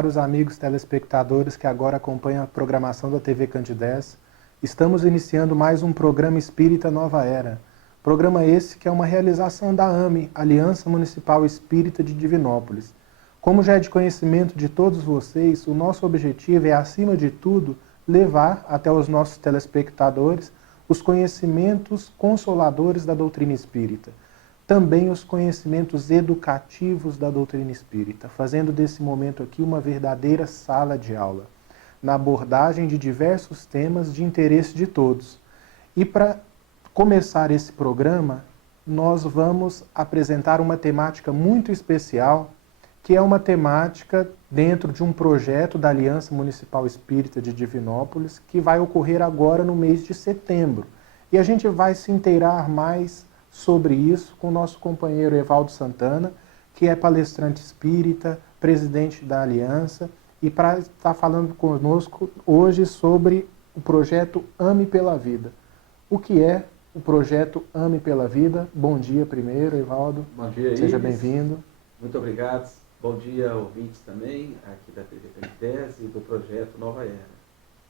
caros amigos telespectadores que agora acompanham a programação da TV Candidez. Estamos iniciando mais um programa Espírita Nova Era. Programa esse que é uma realização da AME, Aliança Municipal Espírita de Divinópolis. Como já é de conhecimento de todos vocês, o nosso objetivo é, acima de tudo, levar até os nossos telespectadores os conhecimentos consoladores da doutrina espírita. Também os conhecimentos educativos da doutrina espírita, fazendo desse momento aqui uma verdadeira sala de aula, na abordagem de diversos temas de interesse de todos. E para começar esse programa, nós vamos apresentar uma temática muito especial, que é uma temática dentro de um projeto da Aliança Municipal Espírita de Divinópolis, que vai ocorrer agora no mês de setembro. E a gente vai se inteirar mais sobre isso com o nosso companheiro Evaldo Santana, que é palestrante espírita, presidente da Aliança, e para estar falando conosco hoje sobre o projeto Ame pela Vida. O que é o projeto Ame pela Vida? Bom dia primeiro, Evaldo. Bom dia, seja bem-vindo. Muito obrigado. Bom dia, ouvintes também, aqui da TV Candidez e do projeto Nova Era,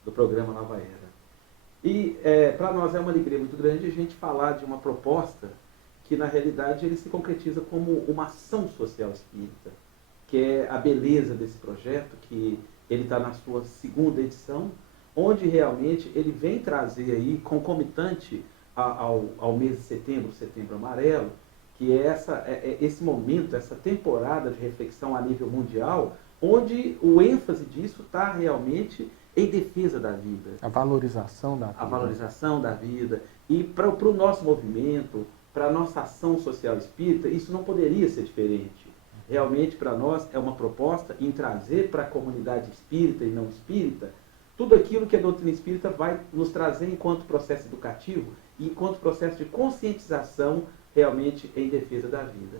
do programa Nova Era. E para nós é uma alegria muito grande a gente falar de uma proposta que, na realidade, ele se concretiza como uma ação social espírita, que é a beleza desse projeto, que ele está na sua segunda edição, onde realmente ele vem trazer aí, concomitante ao mês de setembro, Setembro Amarelo, que é esse momento, essa temporada de reflexão a nível mundial, onde o ênfase disso está realmente em defesa da vida. A valorização da vida. A valorização da vida. E para o nosso movimento, para a nossa ação social espírita, isso não poderia ser diferente. Realmente, para nós, é uma proposta em trazer para a comunidade espírita e não espírita tudo aquilo que a doutrina espírita vai nos trazer enquanto processo educativo e enquanto processo de conscientização realmente em defesa da vida.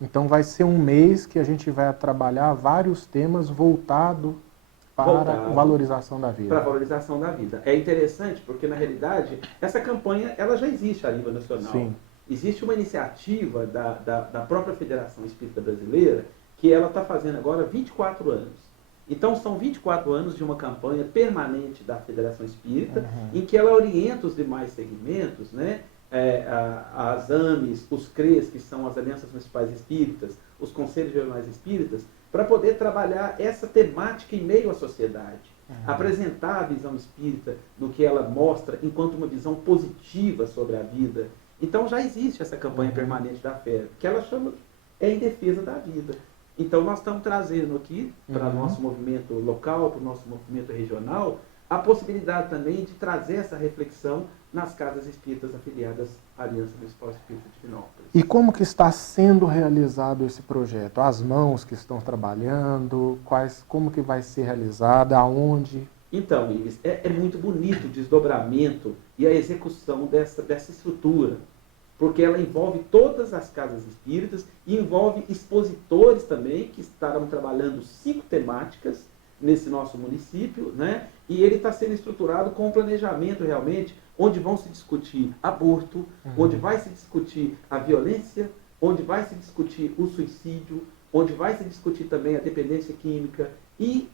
Então vai ser um mês que a gente vai trabalhar vários temas voltados para a valorização da vida. Para a valorização da vida. É interessante porque, na realidade, essa campanha ela já existe a nível nacional. Sim. Existe uma iniciativa da própria Federação Espírita Brasileira que ela está fazendo agora 24 anos. Então, são 24 anos de uma campanha permanente da Federação Espírita, em que ela orienta os demais segmentos, né? As AMES, os CREs, que são as Alianças Municipais Espíritas, os Conselhos Regionais Espíritas, para poder trabalhar essa temática em meio à sociedade. Apresentar a visão espírita no que ela mostra enquanto uma visão positiva sobre a vida. Então já existe essa campanha permanente da fé, que ela chama em defesa da vida. Então nós estamos trazendo aqui para o nosso movimento local, para o nosso movimento regional, a possibilidade também de trazer essa reflexão nas casas espíritas afiliadas à Aliança Municipal Espírita de Divinópolis. E como que está sendo realizado esse projeto? As mãos que estão trabalhando, como que vai ser realizado, aonde? Então, Ives, é muito bonito o desdobramento e a execução dessa estrutura, porque ela envolve todas as casas espíritas e envolve expositores também, que estarão trabalhando 5 temáticas nesse nosso município, né? E ele está sendo estruturado com um planejamento realmente, onde vão se discutir aborto, onde vai se discutir a violência, onde vai se discutir o suicídio, onde vai se discutir também a dependência química e,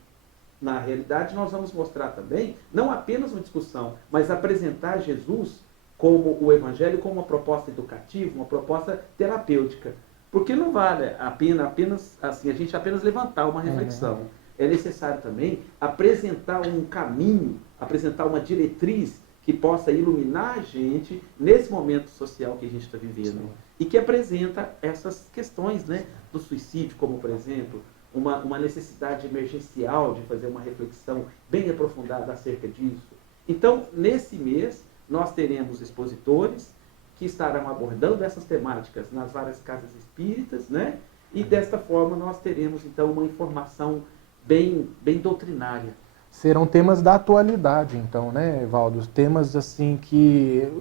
na realidade, nós vamos mostrar também, não apenas uma discussão, mas apresentar Jesus como o Evangelho, como uma proposta educativa, uma proposta terapêutica. Porque não vale a pena apenas, assim, a gente apenas levantar uma reflexão. É necessário também apresentar um caminho, apresentar uma diretriz que possa iluminar a gente nesse momento social que a gente está vivendo. Sim. E que apresenta essas questões, né, do suicídio, como, por exemplo, uma necessidade emergencial de fazer uma reflexão bem aprofundada acerca disso. Então, nesse mês, nós teremos expositores que estarão abordando essas temáticas nas várias casas espíritas, né? E desta forma nós teremos, então, uma informação bem doutrinária. Serão temas da atualidade, então, né, Evaldo? Temas, assim,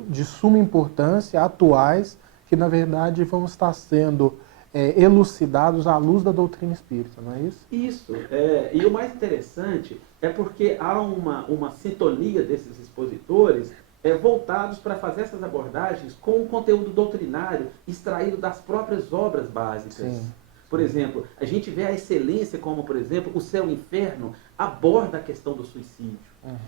de suma importância, atuais, que, na verdade, vão estar sendo elucidados à luz da doutrina espírita, não é isso? Isso. E o mais interessante é porque há uma sintonia desses expositores voltados para fazer essas abordagens com o conteúdo doutrinário extraído das próprias obras básicas. Sim. Por exemplo, a gente vê a excelência como, por exemplo, o Céu e o Inferno aborda a questão do suicídio.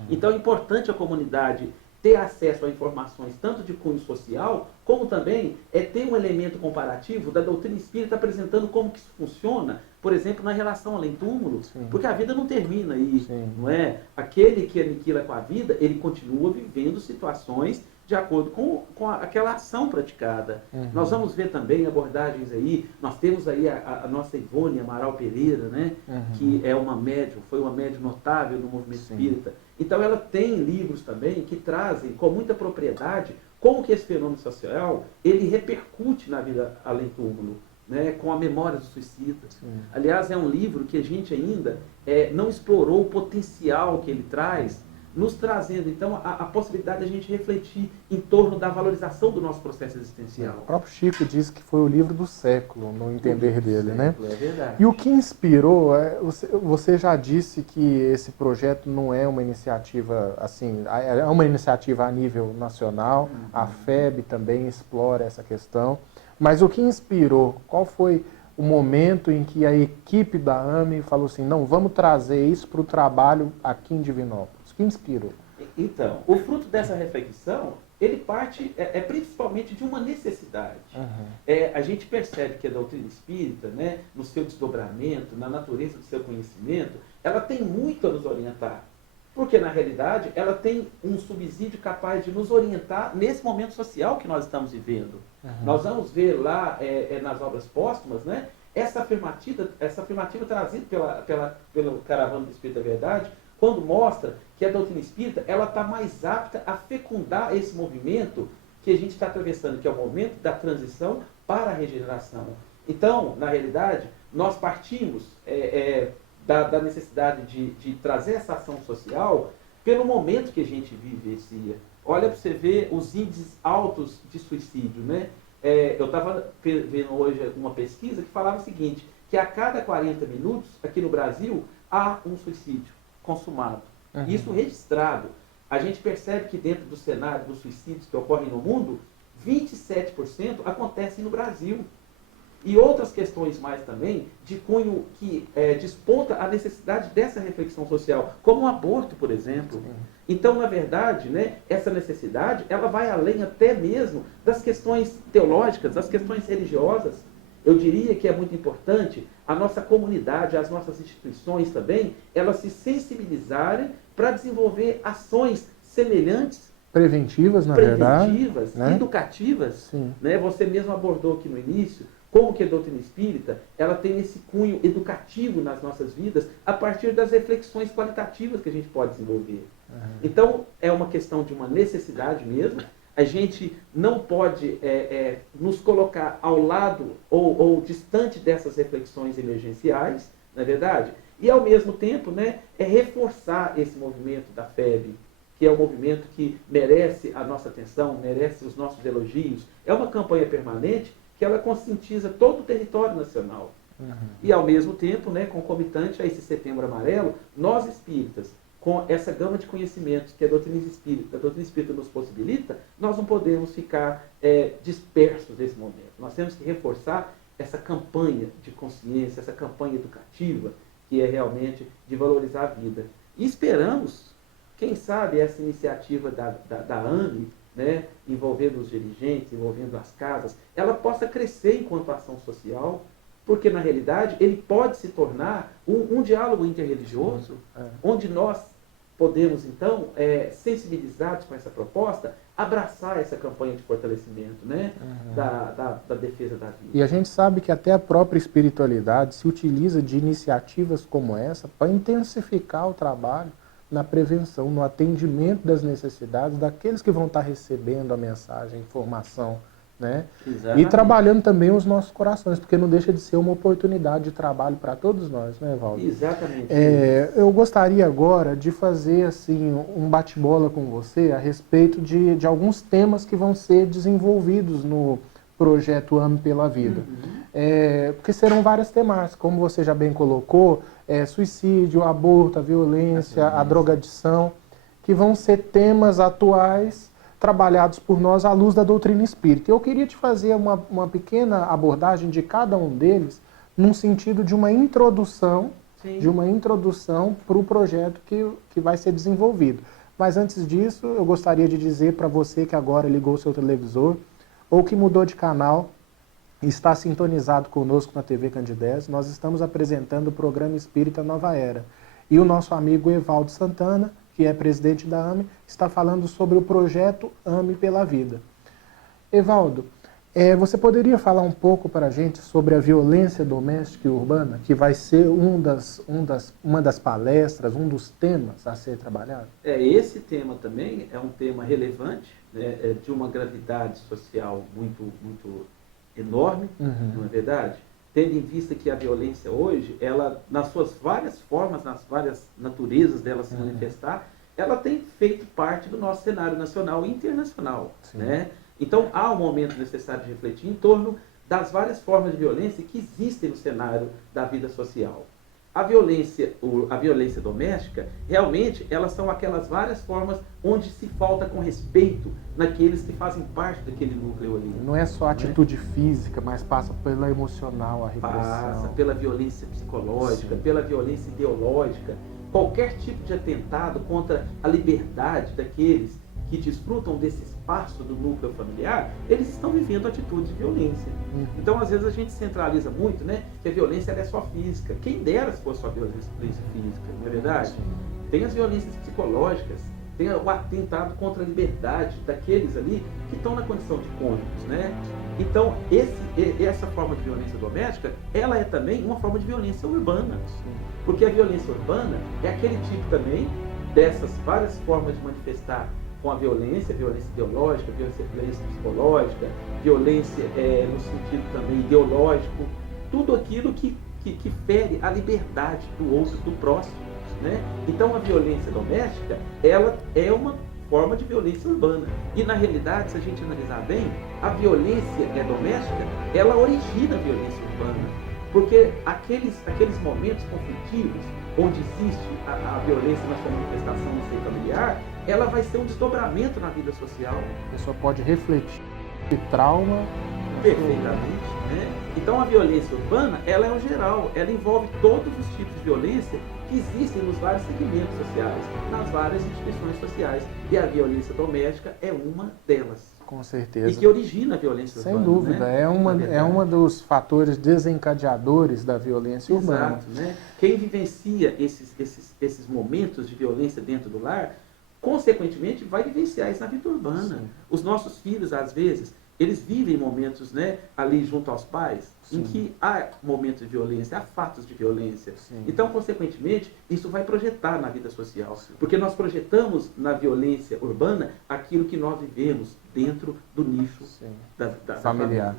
Então é importante a comunidade ter acesso a informações tanto de cunho social, como também ter um elemento comparativo da doutrina espírita apresentando como que isso funciona, por exemplo, na relação além-túmulo, porque a vida não termina aí, não é? Aquele que aniquila com a vida, ele continua vivendo situações de acordo com aquela ação praticada. Nós vamos ver também abordagens aí, nós temos aí a nossa Ivone Amaral Pereira, né? Que é uma médium, foi uma médium notável no movimento espírita. Então ela tem livros também que trazem com muita propriedade como que esse fenômeno social, ele repercute na vida além-túmulo, né? Com a memória dos suicidas. Aliás, é um livro que a gente ainda não explorou o potencial que ele traz, nos trazendo, então, a possibilidade de a gente refletir em torno da valorização do nosso processo existencial. O próprio Chico disse que foi o livro do século, no entender dele, né? É verdade. E o que inspirou, você já disse que esse projeto não é uma iniciativa, assim, é uma iniciativa a nível nacional, a FEB também explora essa questão, mas o que inspirou, qual foi o momento em que a equipe da AME falou assim, não, vamos trazer isso para o trabalho aqui em Divinópolis? Que inspirou? Então, o fruto dessa reflexão, ele parte principalmente de uma necessidade. A gente percebe que a doutrina espírita, né, no seu desdobramento, na natureza do seu conhecimento, ela tem muito a nos orientar. Porque, na realidade, ela tem um subsídio capaz de nos orientar nesse momento social que nós estamos vivendo. Nós vamos ver lá, nas obras póstumas, né, essa afirmativa trazida pelo Caravana do Espírito da Verdade, quando mostra que a doutrina espírita ela está mais apta a fecundar esse movimento que a gente está atravessando, que é o momento da transição para a regeneração. Então, na realidade, nós partimos da necessidade de trazer essa ação social pelo momento que a gente vivencia. Olha para você ver os índices altos de suicídio, né? Eu estava vendo hoje uma pesquisa que falava o seguinte, que a cada 40 minutos, aqui no Brasil, há um suicídio consumado. Isso registrado. A gente percebe que dentro do cenário dos suicídios que ocorrem no mundo, 27% acontecem no Brasil. E outras questões mais também, de cunho que desponta a necessidade dessa reflexão social, como o aborto, por exemplo. Então, na verdade, né, essa necessidade, ela vai além até mesmo das questões teológicas, das questões religiosas. Eu diria que é muito importante a nossa comunidade, as nossas instituições também, elas se sensibilizarem para desenvolver ações semelhantes. Preventivas, na verdade. Preventivas, né? Educativas. Né? Você mesmo abordou aqui no início como que a doutrina espírita ela tem esse cunho educativo nas nossas vidas a partir das reflexões qualitativas que a gente pode desenvolver. Então, é uma questão de uma necessidade mesmo. A gente não pode nos colocar ao lado ou distante dessas reflexões emergenciais, não é verdade? E, ao mesmo tempo, né, reforçar esse movimento da FEB, que é um movimento que merece a nossa atenção, merece os nossos elogios. É uma campanha permanente que ela conscientiza todo o território nacional. E, ao mesmo tempo, né, concomitante a esse Setembro Amarelo, nós espíritas, com essa gama de conhecimentos que a doutrina espírita nos possibilita, nós não podemos ficar dispersos nesse momento. Nós temos que reforçar essa campanha de consciência, essa campanha educativa, que é realmente de valorizar a vida. E esperamos, quem sabe, essa iniciativa da AME, né, envolvendo os dirigentes, envolvendo as casas, ela possa crescer enquanto ação social, porque, na realidade, ele pode se tornar um diálogo interreligioso, onde nós podemos, então, sensibilizados com essa proposta, abraçar essa campanha de fortalecimento, né, da defesa da vida. E a gente sabe que até a própria espiritualidade se utiliza de iniciativas como essa para intensificar o trabalho na prevenção, no atendimento das necessidades daqueles que vão estar recebendo a mensagem, a informação, né? E trabalhando também os nossos corações, porque não deixa de ser uma oportunidade de trabalho para todos nós, né, Valdo? Exatamente. Eu gostaria agora de fazer assim um bate-bola com você a respeito de alguns temas que vão ser desenvolvidos no projeto AME pela Vida. Porque serão várias temáticas, como você já bem colocou, suicídio, aborto, a violência, a drogadição, que vão ser temas atuais trabalhados por nós à luz da doutrina espírita. Eu queria te fazer uma pequena abordagem de cada um deles num sentido de uma introdução, Sim. para o projeto que vai ser desenvolvido. Mas antes disso, eu gostaria de dizer para você que agora ligou o seu televisor ou que mudou de canal e está sintonizado conosco na TV Candidez, nós estamos apresentando o programa Espírita Nova Era. E o nosso amigo Evaldo Santana, que é presidente da AME, está falando sobre o projeto AME pela Vida. Evaldo, você poderia falar um pouco para a gente sobre a violência doméstica e urbana, que vai ser uma das palestras, um dos temas a ser trabalhado? Esse tema também é um tema relevante, né, de uma gravidade social muito, muito enorme, não é verdade? Tendo em vista que a violência hoje, ela, nas suas várias formas, nas várias naturezas dela se manifestar, ela tem feito parte do nosso cenário nacional e internacional, né? Então, há um momento necessário de refletir em torno das várias formas de violência que existem no cenário da vida social. A violência doméstica, realmente, elas são aquelas várias formas onde se falta com respeito naqueles que fazem parte daquele núcleo ali. Não é só atitude física, mas passa pela emocional, a repressão. Passa pela violência psicológica, pela violência ideológica. Qualquer tipo de atentado contra a liberdade daqueles que desfrutam desse espaço do núcleo familiar, eles estão vivendo atitudes de violência. Então, às vezes, a gente centraliza muito, né, que a violência ela é só física. Quem dera se fosse só violência física, não é verdade? Tem as violências psicológicas, tem o atentado contra a liberdade daqueles ali que estão na condição de cônjuges, né? Então, essa forma de violência doméstica, ela é também uma forma de violência urbana. Porque a violência urbana é aquele tipo também dessas várias formas de manifestar com a violência ideológica, violência psicológica, violência no sentido também ideológico, tudo aquilo que fere a liberdade do outro, do próximo, né? Então a violência doméstica, ela é uma forma de violência urbana. E na realidade, se a gente analisar bem, a violência doméstica, ela origina a violência urbana. Porque aqueles momentos conflitivos, onde existe a violência na sua manifestação no seio familiar, ela vai ser um desdobramento na vida social. A pessoa pode refletir de trauma. Perfeitamente, né? Então a violência urbana, ela é o geral, ela envolve todos os tipos de violência que existem nos vários segmentos sociais, nas várias instituições sociais. E a violência doméstica é uma delas. Com certeza. E que origina a violência Sem urbana. Sem dúvida, né? é um dos fatores desencadeadores da violência urbana. Exato, né? Quem vivencia esses momentos de violência dentro do lar, consequentemente vai vivenciar isso na vida urbana. Sim. Os nossos filhos, às vezes, eles vivem momentos, né, ali junto aos pais, sim, em que há momentos de violência, há fatos de violência. Sim. Então, consequentemente, isso vai projetar na vida social. Sim. Porque nós projetamos na violência urbana aquilo que nós vivemos dentro do nicho da familiar.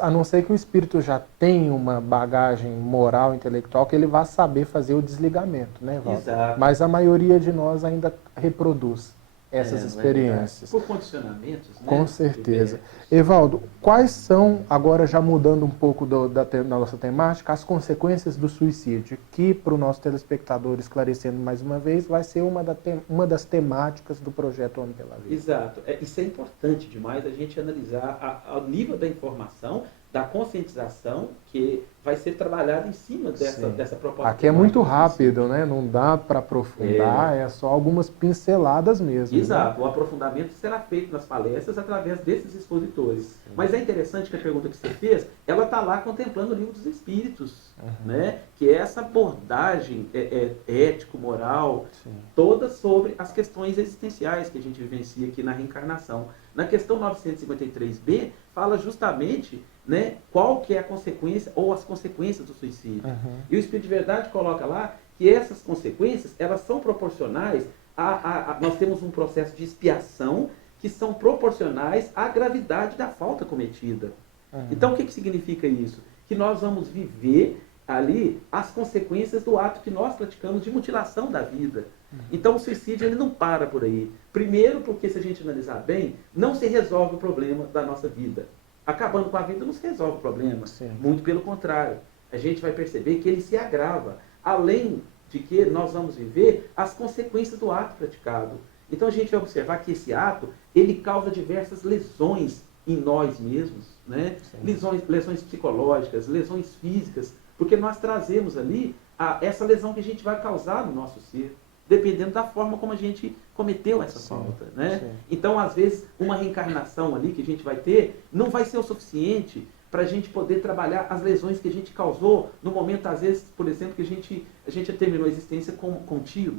A não ser que o espírito já tenha uma bagagem moral, intelectual, que ele vá saber fazer o desligamento, né, Walter? Exato. Mas a maioria de nós ainda reproduz essas experiências. Por condicionamentos, né? Com certeza. Evaldo, quais são, agora já mudando um pouco da nossa temática, as consequências do suicídio? Que, para o nosso telespectador, esclarecendo mais uma vez, vai ser uma das temáticas do projeto Homem pela Vida. Exato. Isso é importante demais a gente analisar ao nível da informação, da conscientização que vai ser trabalhada em cima dessa proposta. Aqui é muito rápido, né? Não dá para aprofundar, é só algumas pinceladas mesmo. Exato. Né? O aprofundamento será feito nas palestras através desses expositores. Sim. Mas é interessante que a pergunta que você fez, ela está lá contemplando o Livro dos Espíritos, né? Que é essa abordagem ético-moral, toda sobre as questões existenciais que a gente vivencia aqui na reencarnação. Na questão 953b, fala justamente, né, qual que é a consequência ou as consequências do suicídio. E o Espírito de Verdade coloca lá que essas consequências, elas são proporcionais nós temos um processo de expiação que são proporcionais à gravidade da falta cometida. Então, o que significa isso? Que nós vamos viver ali as consequências do ato que nós praticamos de mutilação da vida. Então o suicídio ele não para por aí. Primeiro porque, se a gente analisar bem, não se resolve o problema da nossa vida. Acabando com a vida não se resolve o problema. Sim. Muito pelo contrário. A gente vai perceber que ele se agrava. Além de que nós vamos viver as consequências do ato praticado. Então a gente vai observar que esse ato, ele causa diversas lesões em nós mesmos, né? Lesões psicológicas, lesões físicas, Porque nós trazemos ali essa lesão que a gente vai causar no nosso ser, dependendo da forma como a gente cometeu essa falta, né? Sim. Então, às vezes, uma reencarnação ali que a gente vai ter, não vai ser o suficiente para a gente poder trabalhar as lesões que a gente causou no momento, às vezes, por exemplo, que a gente terminou a existência com um tiro,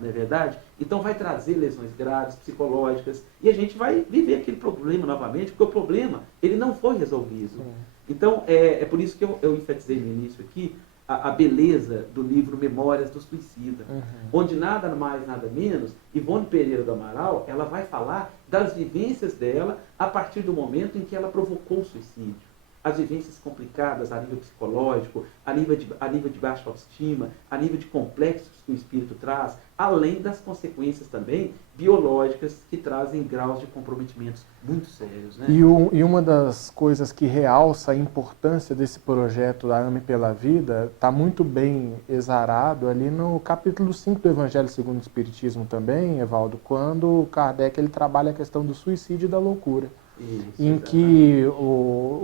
não é verdade? Então vai trazer lesões graves, psicológicas, e a gente vai viver aquele problema novamente, porque o problema, ele não foi resolvido. Sim. Então, é por isso que eu enfatizei no início aqui, a beleza do livro Memórias do Suicida, onde nada mais, nada menos, Ivone Pereira do Amaral, ela vai falar das vivências dela a partir do momento em que ela provocou o suicídio. As vivências complicadas a nível psicológico, a nível de baixa autoestima, a nível de complexos que o espírito traz, além das consequências também biológicas que trazem graus de comprometimentos muito sérios. Né? E uma das coisas que realça a importância desse projeto da AME pela Vida está muito bem exarado ali no capítulo 5 do Evangelho segundo o Espiritismo também, Evaldo, quando Kardec ele trabalha a questão do suicídio e da loucura. Isso, em que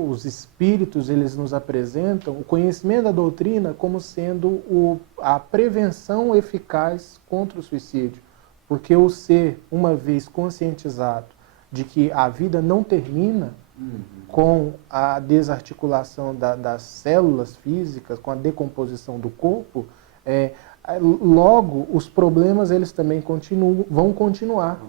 os espíritos eles nos apresentam o conhecimento da doutrina como sendo a prevenção eficaz contra o suicídio. Porque o ser, uma vez conscientizado de que a vida não termina com a desarticulação das células físicas, com a decomposição do corpo, logo os problemas eles também vão continuar.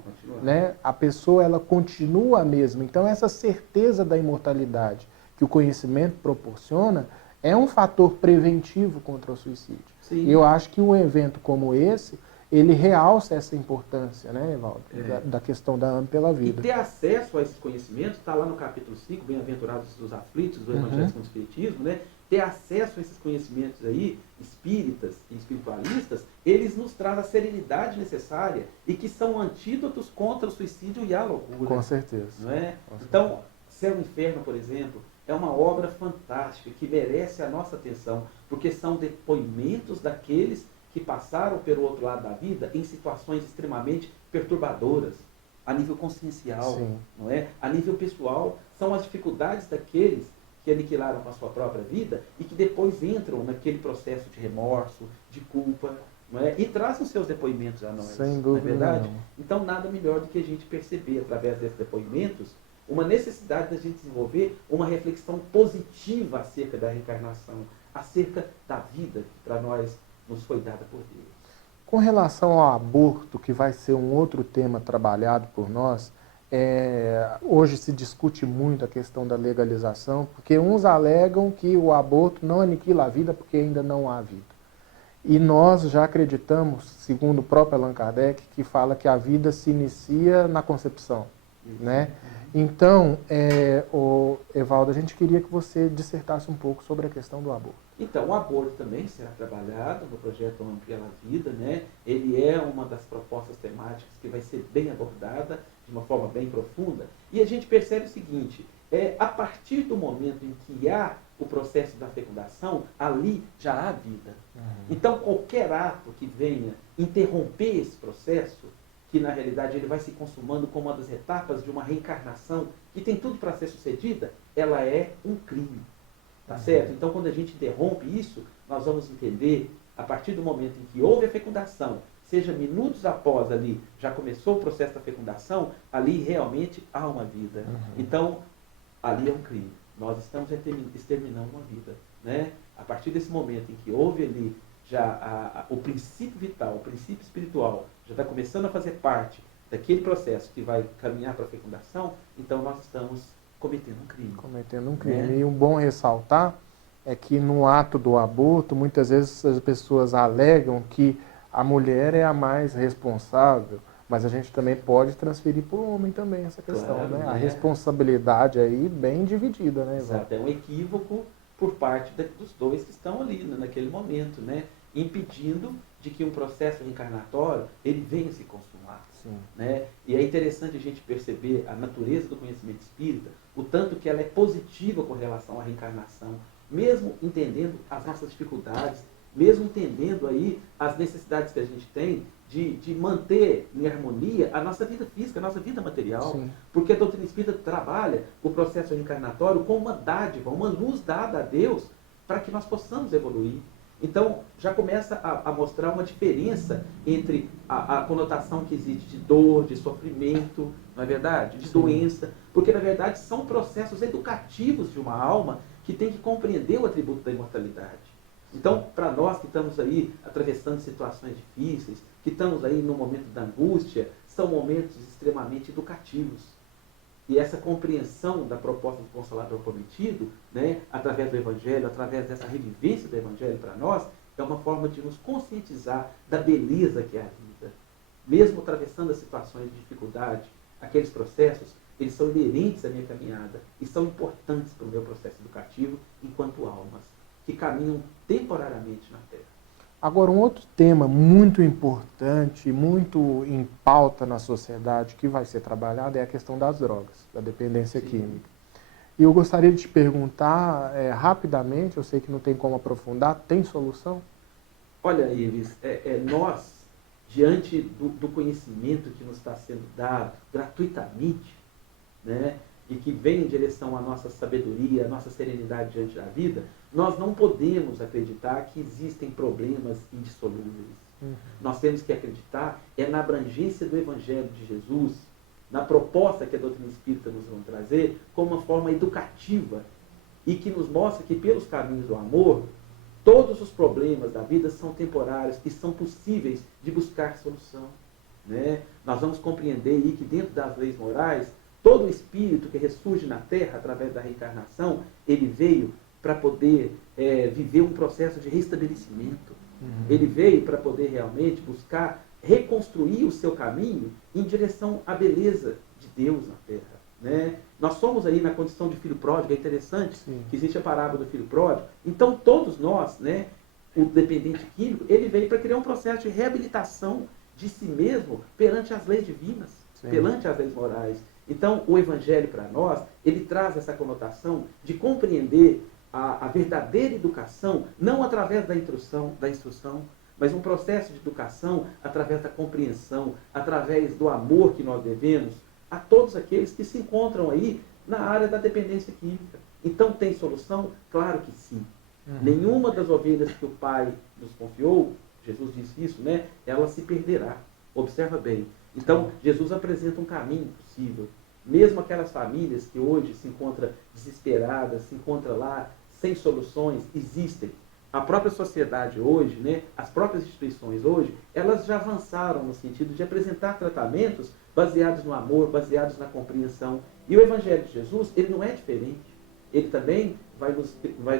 Né? A pessoa ela continua a mesma. Então essa certeza da imortalidade que o conhecimento proporciona é um fator preventivo contra o suicídio. Sim. E eu acho que um evento como esse, ele realça essa importância, né, Evaldo? Da questão da AME pela Vida. E ter acesso a esses conhecimentos, está lá no capítulo 5, Bem-aventurados os aflitos, do Evangelho segundo o Espiritismo, né? Ter acesso a esses conhecimentos aí, espíritas e espiritualistas, eles nos trazem a serenidade necessária e que são antídotos contra o suicídio e a loucura. Com certeza. Não é? Com certeza. Então, Céu e Inferno, por exemplo, é uma obra fantástica que merece a nossa atenção, porque são depoimentos daqueles que passaram pelo outro lado da vida em situações extremamente perturbadoras, a nível consciencial, Sim. não é? A nível pessoal, são as dificuldades daqueles que aniquilaram com a sua própria vida e que depois entram naquele processo de remorso, de culpa, não é? E trazem os seus depoimentos a nós. Sem dúvida, não é verdade? não. Então, nada melhor do que a gente perceber, através desses depoimentos, uma necessidade da gente desenvolver uma reflexão positiva acerca da reencarnação, acerca da vida que para nós nos foi dada por Deus. Com relação ao aborto, que vai ser um outro tema trabalhado por nós, hoje se discute muito a questão da legalização, porque uns alegam que o aborto não aniquila a vida porque ainda não há vida. E nós já acreditamos, segundo o próprio Allan Kardec, que fala que a vida se inicia na concepção. Né? Então, Evaldo, a gente queria que você dissertasse um pouco sobre a questão do aborto. Então, o aborto também será trabalhado no projeto AME pela Vida, né? Ele é uma das propostas temáticas que vai ser bem abordada de uma forma bem profunda. E a gente percebe o seguinte, a partir do momento em que há o processo da fecundação, ali já há vida. Então, qualquer ato que venha interromper esse processo, que na realidade ele vai se consumando como uma das etapas de uma reencarnação, que tem tudo para ser sucedida, ela é um crime. Tá certo? Então, quando a gente interrompe isso, nós vamos entender, a partir do momento em que houve a fecundação, seja minutos após ali, já começou o processo da fecundação, ali realmente há uma vida. Então, ali é um crime. Nós estamos exterminando uma vida. Né? A partir desse momento em que houve ali já o princípio vital, o princípio espiritual, já está começando a fazer parte daquele processo que vai caminhar para a fecundação, então nós estamos cometendo um crime. Cometendo um crime. E um bom ressaltar é que no ato do aborto, muitas vezes as pessoas alegam que a mulher é a mais responsável, mas a gente também pode transferir para o homem também essa questão, Claro, né? A né? responsabilidade aí bem dividida, né, Ivan? Exato, é um equívoco por parte dos dois que estão ali, né, naquele momento, né? Impedindo de que um processo reencarnatório ele venha se consumar. Sim. Né? E é interessante a gente perceber a natureza do conhecimento espírita, o tanto que ela é positiva com relação à reencarnação, mesmo entendendo as nossas dificuldades, mesmo entendendo aí as necessidades que a gente tem de manter em harmonia a nossa vida física, a nossa vida material. Sim. Porque a doutrina espírita trabalha o processo reencarnatório como uma dádiva, uma luz dada a Deus para que nós possamos evoluir. Então, já começa a mostrar uma diferença entre a conotação que existe de dor, de sofrimento, não é verdade? De doença, porque, na verdade, são processos educativos de uma alma que tem que compreender o atributo da imortalidade. Então, para nós que estamos aí atravessando situações difíceis, que estamos aí no momento da angústia, são momentos extremamente educativos. E essa compreensão da proposta do Consolador Prometido, né, através do Evangelho, através dessa revivência do Evangelho para nós, é uma forma de nos conscientizar da beleza que é a vida. Mesmo atravessando as situações de dificuldade, aqueles processos, eles são inerentes à minha caminhada e são importantes para o meu processo educativo enquanto almas que caminham temporariamente na Terra. Agora, um outro tema muito importante, muito em pauta na sociedade que vai ser trabalhado é a questão das drogas, da dependência química. E eu gostaria de te perguntar rapidamente, eu sei que não tem como aprofundar, tem solução? Olha, Ives, nós, diante do conhecimento que nos está sendo dado gratuitamente, né, e que vem em direção à nossa sabedoria, à nossa serenidade diante da vida, nós não podemos acreditar que existem problemas indissolúveis. Nós temos que acreditar na abrangência do Evangelho de Jesus, na proposta que a doutrina espírita nos vai trazer, como uma forma educativa e que nos mostra que pelos caminhos do amor, todos os problemas da vida são temporários e são possíveis de buscar solução. Né? Nós vamos compreender aí que dentro das leis morais, todo o espírito que ressurge na Terra através da reencarnação, ele veio para poder viver um processo de restabelecimento. Ele veio para poder realmente buscar reconstruir o seu caminho em direção à beleza de Deus na Terra. Né? Nós somos aí na condição de filho pródigo, é interessante que existe a parábola do filho pródigo. Então todos nós, né, o dependente químico, ele veio para criar um processo de reabilitação de si mesmo perante as leis divinas, perante as leis morais. Então, o Evangelho para nós, ele traz essa conotação de compreender a verdadeira educação, não através da instrução, mas um processo de educação através da compreensão, através do amor que nós devemos a todos aqueles que se encontram aí na área da dependência química. Então, tem solução? Claro que sim. Nenhuma das ovelhas que o Pai nos confiou, Jesus disse isso, né? Ela se perderá. Observa bem. Então, Jesus apresenta um caminho possível. Mesmo aquelas famílias que hoje se encontram desesperadas, se encontram lá sem soluções, existem. A própria sociedade hoje, né, as próprias instituições hoje, elas já avançaram no sentido de apresentar tratamentos baseados no amor, baseados na compreensão. E o Evangelho de Jesus, ele não é diferente. Ele também vai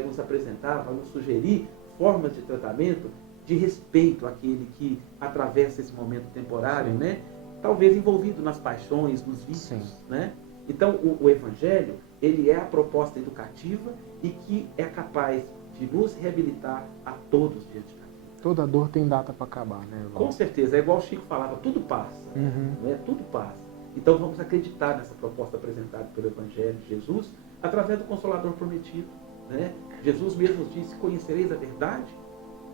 nos apresentar, vai nos sugerir formas de tratamento de respeito àquele que atravessa esse momento temporário, né? Talvez envolvido nas paixões, nos vícios. Né? Então, o Evangelho, ele é a proposta educativa e que é capaz de nos reabilitar a todos diante da vida. Toda dor tem data para acabar, né, Evaldo? Com certeza, é igual o Chico falava, tudo passa. Né? Tudo passa. Então, vamos acreditar nessa proposta apresentada pelo Evangelho de Jesus através do Consolador Prometido. Né? Jesus mesmo disse, conhecereis a verdade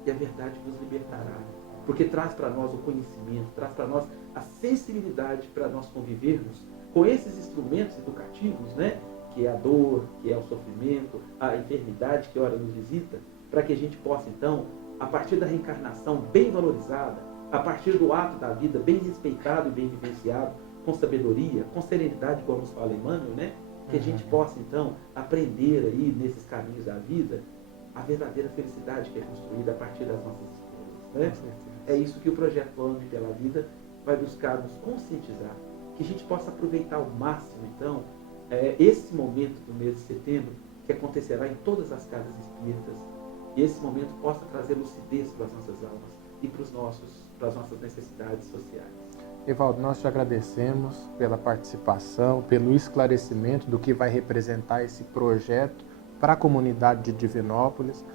e a verdade vos libertará. Porque traz para nós o conhecimento, traz para nós a sensibilidade para nós convivermos com esses instrumentos educativos, né? Que é a dor, que é o sofrimento, a enfermidade que ora nos visita, para que a gente possa, então, a partir da reencarnação bem valorizada, a partir do ato da vida bem respeitado e bem vivenciado, com sabedoria, com serenidade, como nos fala Emmanuel, né? Que a gente possa, então, aprender aí nesses caminhos da vida a verdadeira felicidade que é construída a partir das nossas escolhas. Né? É isso que o Projeto Ame pela Vida vai buscar nos conscientizar, que a gente possa aproveitar ao máximo, então, esse momento do mês de setembro, que acontecerá em todas as casas espíritas, e esse momento possa trazer lucidez para as nossas almas e para as nossas necessidades sociais. Evaldo, nós te agradecemos pela participação, pelo esclarecimento do que vai representar esse projeto para a comunidade de Divinópolis.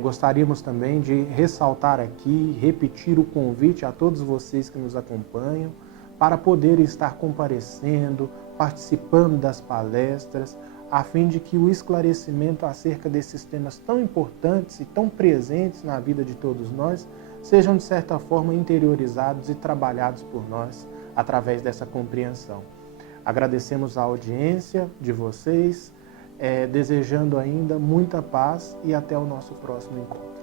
Gostaríamos também de ressaltar aqui, repetir o convite a todos vocês que nos acompanham para poderem estar comparecendo, participando das palestras, a fim de que o esclarecimento acerca desses temas tão importantes e tão presentes na vida de todos nós sejam, de certa forma, interiorizados e trabalhados por nós através dessa compreensão. Agradecemos a audiência de vocês desejando ainda muita paz e até o nosso próximo encontro.